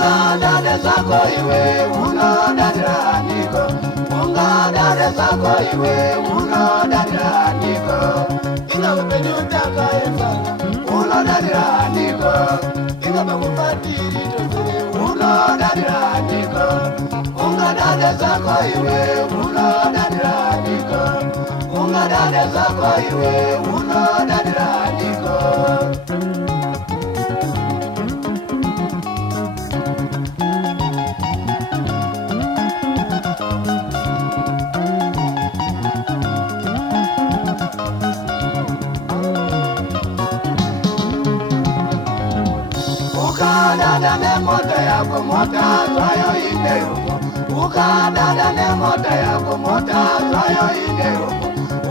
unga dada zako iwe uno dada niko, unga dada zako iwe uno dada niko, inga upeni utaka efana uno dada niko, inga mekufadili tozele uno dada niko, unga dada zako iwe uno dada niko, unga dada zako iwe uno dada niko. Ukadada ne mota yako mota zayo inde yuko, ukadada ne mota yako mota zayo inde yuko,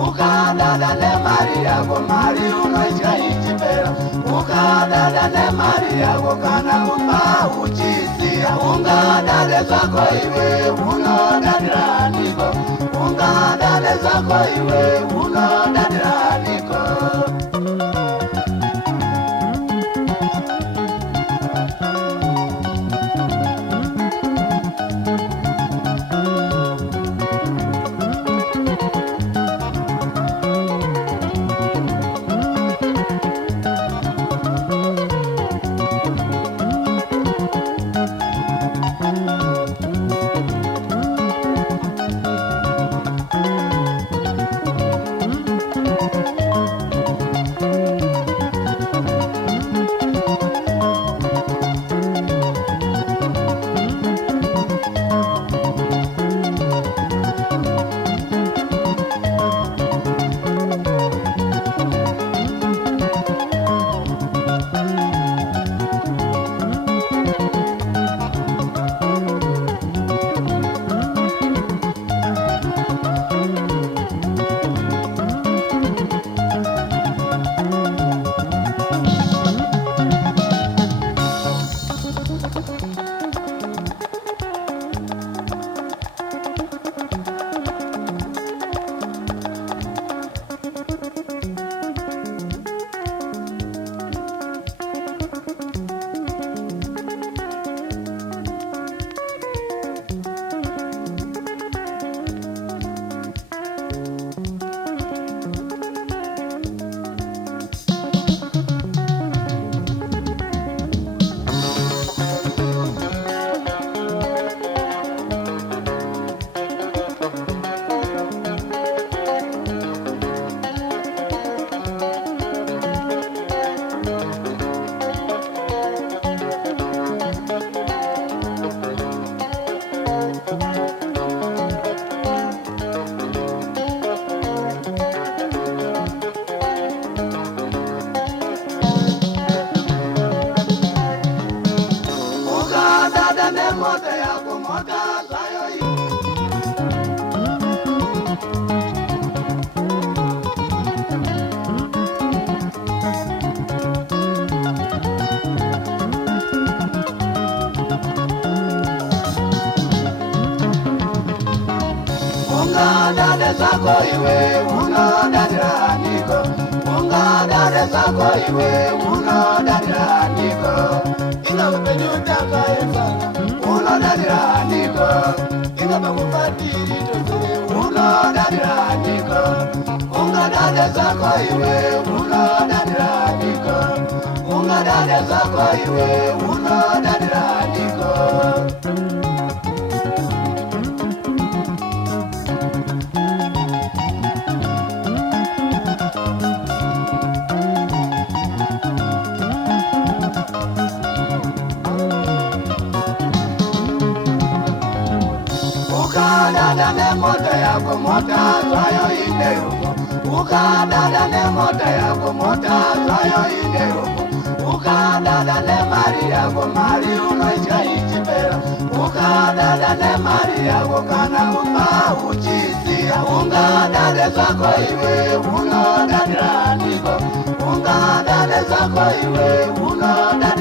ukadada ne mari yako mari unoisha ichipera, ukadada ne mari yako kana upa uchisia, ungadade zako iwe uno dadra niko, ungadade zako iwe uno dadra niko. Unga dada zako iwe uno dada niko, unga dada zako iwe uno dada niko, inga upeni utaka efana uno dada niko, inga mekufadili tozele uno dada niko, unga dada zako iwe uno dada niko, unga dada zako iwe uno dada niko. Ukadada ne mota yako mota zayo inde yuko, ukadada ne mota yako mota zayo inde yuko, ukadada ne mari yako mari unoisha ichipera, ukadada ne mari yako kana upa uchisia, ungadade zako iwe uno dadra niko, ungadade zako iwe uno dadra